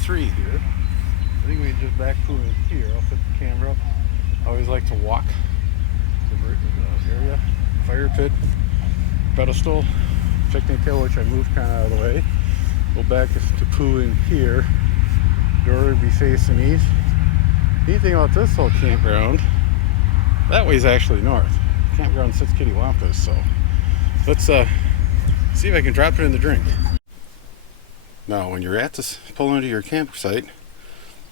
3 here. I think we just back to it here. I'll set the camera up. I always like to walk the area, fire pit, pedestal, picnic table, which I moved kind of out of the way. Go back to poo in here. Door would be facing east. Neat thing about this whole campground, that way is actually north. Campground sits Kittywampus, so let's see if I can drop it in the drink. Now, when you're at this, pull into your campsite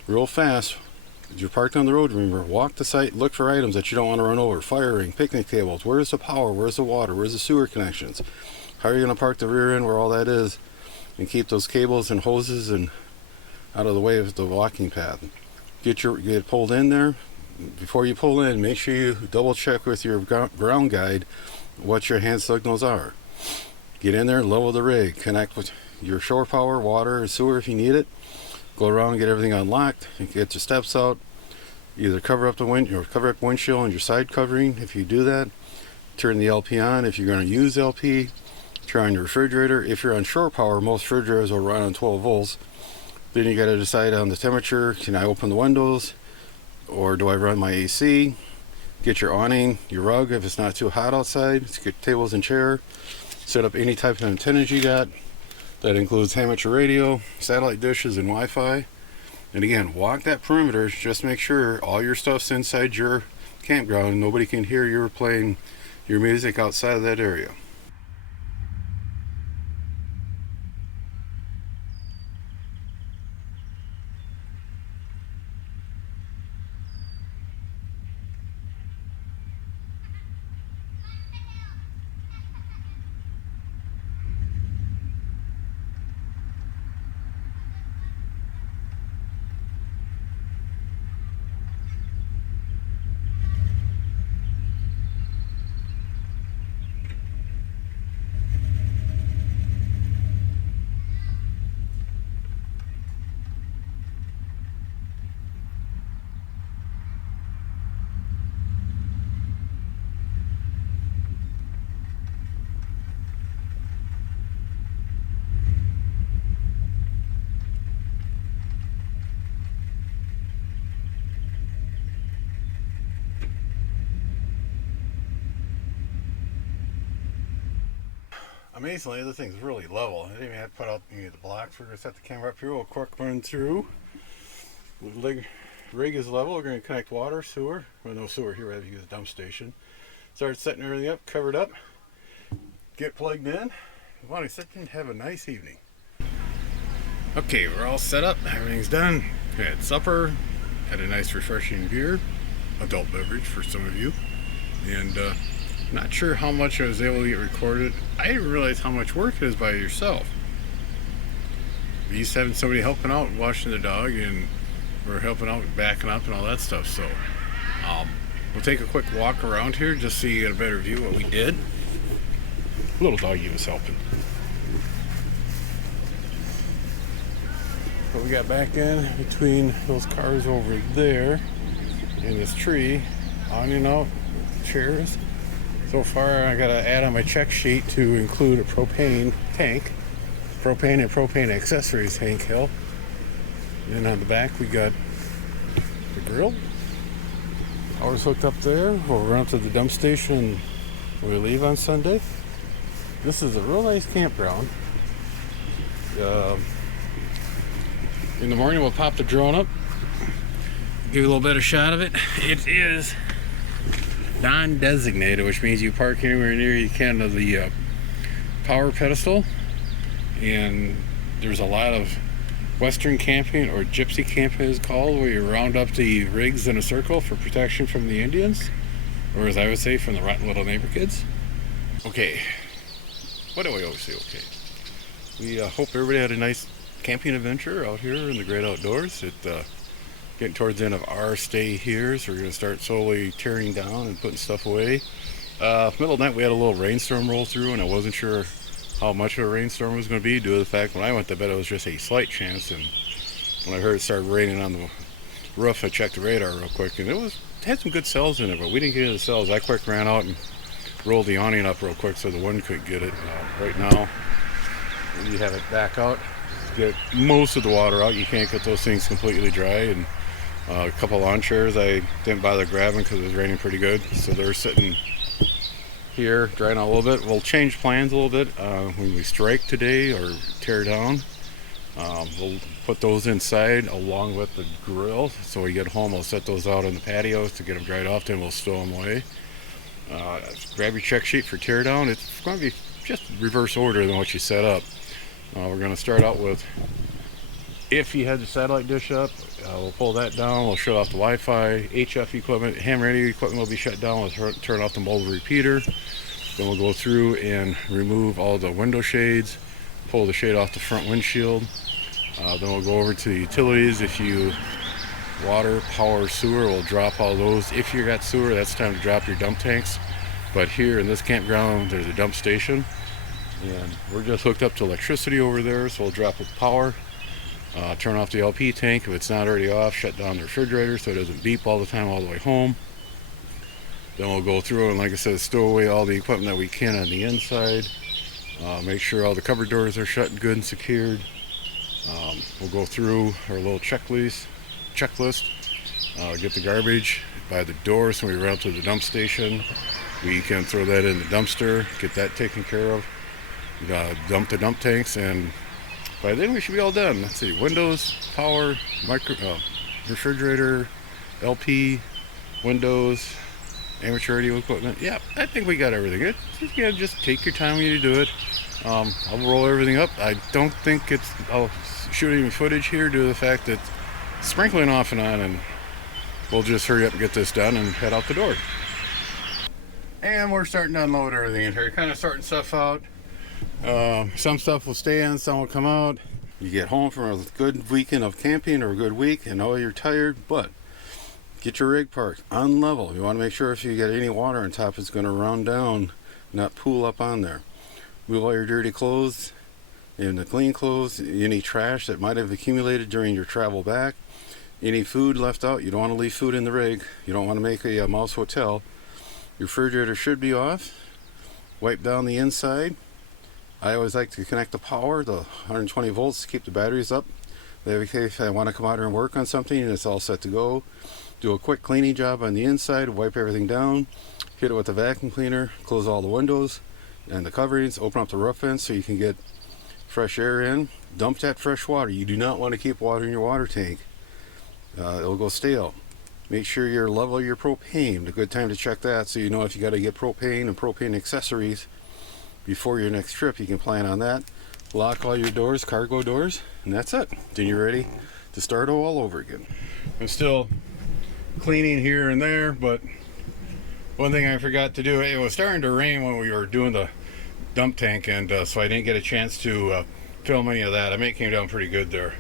real fast. You're parked on the road, remember, walk the site, look for items that you don't want to run over. Fire ring, picnic tables, where's the power, where's the water, where's the sewer connections? How are you going to park the rear end where all that is and keep those cables and hoses and out of the way of the walking path? Get pulled in there. Before you pull in, make sure you double check with your ground guide what your hand signals are. Get in there, level the rig, connect with your shore power, water, and sewer if you need it. Go around and get everything unlocked and get your steps out. Either cover up the windshield and your side covering if you do that. Turn the LP on if you're going to use LP. Turn on your refrigerator. If you're on shore power, most refrigerators will run on 12 volts. Then you got to decide on the temperature. Can I open the windows or do I run my AC? Get your awning, your rug if it's not too hot outside. Get tables and chair. Set up any type of antennas you got. That includes amateur radio, satellite dishes, and Wi-Fi. And again, walk that perimeter. Just make sure all your stuff's inside your campground and nobody can hear you playing your music outside of that area. Amazingly, the thing's really level. I didn't even have to put out the blocks. We're going to set the camera up here. We'll quick run through. The rig is level. We're going to connect water, sewer. Well, no sewer here. We have to use a dump station. Start setting everything up, covered up. Get plugged in. We want to sit and have a nice evening. Okay, we're all set up. Everything's done. We had supper. Had a nice refreshing beer. Adult beverage for some of you. And not sure how much I was able to get recorded. I didn't realize how much work it is by yourself. We used to having somebody helping out, washing the dog, and we're helping out, backing up, and all that stuff. So we'll take a quick walk around here just so you get a better view of what we did. Little doggy was helping. But we got back in between those cars over there and this tree, on and out chairs. So far, I got to add on my check sheet to include a propane tank, propane and propane accessories tank hill. And then on the back, we got the grill. Ours hooked up there. We'll run up to the dump station when we leave on Sunday. This is a real nice campground. In the morning, we'll pop the drone up, give you a little better shot of it. It is non-designated, which means you park anywhere near you can of the power pedestal. And there's a lot of Western camping, or gypsy camping is called, where you round up the rigs in a circle for protection from the Indians, or as I would say, from the rotten little neighbor kids. Okay, what do I always say? Okay, we hope everybody had a nice camping adventure out here in the great outdoors. Getting towards the end of our stay here, so we're going to start slowly tearing down and putting stuff away. Middle of the night we had a little rainstorm roll through, and I wasn't sure how much of a rainstorm was going to be due to the fact when I went to bed it was just a slight chance, and when I heard it started raining on the roof I checked the radar real quick, and it had some good cells in it, but we didn't get into the cells. I quick ran out and rolled the awning up real quick so the wind couldn't get it. Right now we have it back out. get most of the water out. You can't get those things completely dry. And a couple lawn chairs I didn't bother grabbing because it was raining pretty good, so they're sitting here drying out a little bit. We'll change plans a little bit when we strike today or tear down. We'll put those inside along with the grill, so we get home we'll set those out on the patio to get them dried off, then we'll stow them away. Grab your check sheet for tear down. It's going to be just reverse order than what you set up. We're going to start out with, if you had the satellite dish up, we'll pull that down, we'll shut off the Wi-Fi, HF equipment, ham radio equipment will be shut down, we'll turn off the mobile repeater. Then we'll go through and remove all the window shades, pull the shade off the front windshield. Then we'll go over to the utilities. If you water, power, sewer, we'll drop all those. If you got sewer, that's time to drop your dump tanks. But here in this campground, there's a dump station, and we're just hooked up to electricity over there, so we'll drop with power. Turn off the LP tank if it's not already off, shut down the refrigerator so it doesn't beep all the time all the way home. Then we'll go through and, like I said, stow away all the equipment that we can on the inside. Make sure all the cupboard doors are shut and good and secured. We'll go through our little checklist, get the garbage by the door so when we run up to the dump station, we can throw that in the dumpster, get that taken care of, dump the dump tanks, and by then we should be all done. Let's see, windows, power, refrigerator, LP, windows, amateur radio equipment. Yeah, I think we got everything. Just take your time when you do it. I'll roll everything up. I don't think I'll shoot any footage here due to the fact that it's sprinkling off and on, and we'll just hurry up and get this done and head out the door. And we're starting to unload everything in here. Kind of sorting stuff out. Some stuff will stay in, some will come out. You get home from a good weekend of camping or a good week and you're tired, but get your rig parked on level. You want to make sure if you get any water on top, it's going to run down, not pool up on there. Move all your dirty clothes and the clean clothes, any trash that might have accumulated during your travel back, any food left out. You don't want to leave food in the rig. You don't want to make a mouse hotel. Your refrigerator should be off. Wipe down the inside. I always like to connect the power, the 120 volts, to keep the batteries up. That way, if I want to come out here and work on something and it's all set to go, do a quick cleaning job on the inside, wipe everything down, hit it with a vacuum cleaner, close all the windows and the coverings, open up the roof vents so you can get fresh air in. Dump that fresh water. You do not want to keep water in your water tank. It'll go stale. Make sure you level your propane. A good time to check that so you know if you got to get propane and propane accessories before your next trip. You can plan on that. Lock all your doors, cargo doors, and that's it. Then you're ready to start all over again. I'm still cleaning here and there, but one thing I forgot to do, it was starting to rain when we were doing the dump tank, and so I didn't get a chance to film any of that. I mean, it came down pretty good there.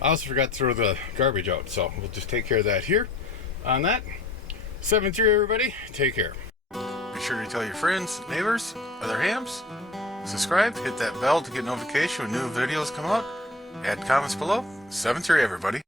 I also forgot to throw the garbage out, so we'll just take care of that here. On that, 7-3 everybody, take care. Be sure to tell your friends, neighbors, other hams, subscribe, hit that bell to get notification when new videos come out, add comments below. 7-3 everybody.